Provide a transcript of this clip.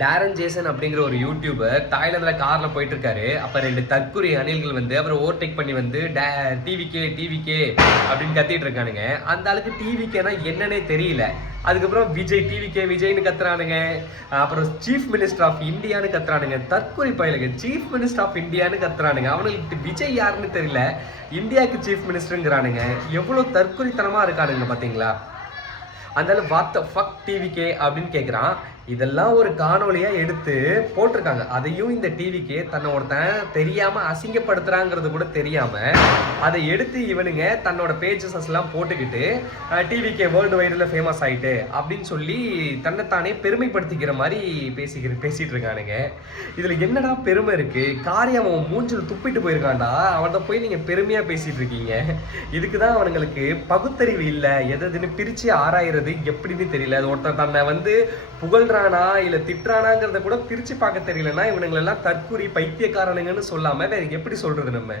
Darren Jason அப்படிங்கிற ஒரு YouTuber தாய்லாந்துல கார்ல போயிட்டு இருக்காரு. அப்ப 2 தற்குறி அணில்கள் வந்து அவரை ஓவர்டேக் பண்ணி வந்து டிவிக்கே அப்படின்னு கத்திட்டு இருக்கானுங்க. அந்த ஆளுக்கு டிவிக்கேனா என்னன்னே தெரியல. அதுக்கப்புறம் விஜய் டிவிக்கே விஜய்னு கத்துறானுங்க. அப்புறம் சீஃப் மினிஸ்டர் ஆஃப் இந்தியான்னு கத்துறானுங்க. தற்குறி பயலுங்க சீஃப் மினிஸ்டர் ஆஃப் இந்தியான்னு கத்துறானுங்க. அவனுக்கு விஜய் யாருன்னு தெரியல, இந்தியாவுக்கு சீஃப் மினிஸ்டருங்கிறானுங்க. எவ்வளவு தற்குறித்தனமா இருக்கானுங்க பாத்தீங்களா? அந்த வாட் தி ஃபக் டிவிக்கே அப்படின்னு கேட்குறான். இதெல்லாம் ஒரு காணொலியா எடுத்து போட்டிருக்காங்க. அதையும் இந்த டிவிக்கே தன்னை ஒருத்தன் தெரியாம அசிங்கப்படுத்துறாங்கிறது கூட தெரியாம அதை எடுத்து இவனுங்க தன்னோட பேஜஸ் எல்லாம் போட்டுக்கிட்டு டிவிக்கே வேர்ல்டு வைடில் ஃபேமஸ் ஆயிட்டு அப்படின்னு சொல்லி தன்னைத்தானே பெருமைப்படுத்திக்கிற மாதிரி பேசிட்டு இருக்கானுங்க. இதுல என்னடா பெருமை இருக்கு? காரியம் அவன் மூஞ்சில் துப்பிட்டு போயிருக்கான்டா, அவன்கிட்ட போய் நீங்க பெருமையா பேசிட்டு இருக்கீங்க. இதுக்குதான் அவனுங்களுக்கு பகுத்தறிவு இல்லை. எதுன்னு பிரிச்சு ஆராயிறது எப்படின்னு தெரியல. அது ஒருத்தன் தன்னை வந்து புகழ்றானா இல்ல திட்டுறானாங்கிறத கூட பிரிச்சு பார்க்க தெரியலன்னா இவனுங்களெல்லாம் தற்குறி பைத்தியக்காரனுங்கன்னு சொல்லாம வேற எப்படி சொல்றது நம்ம?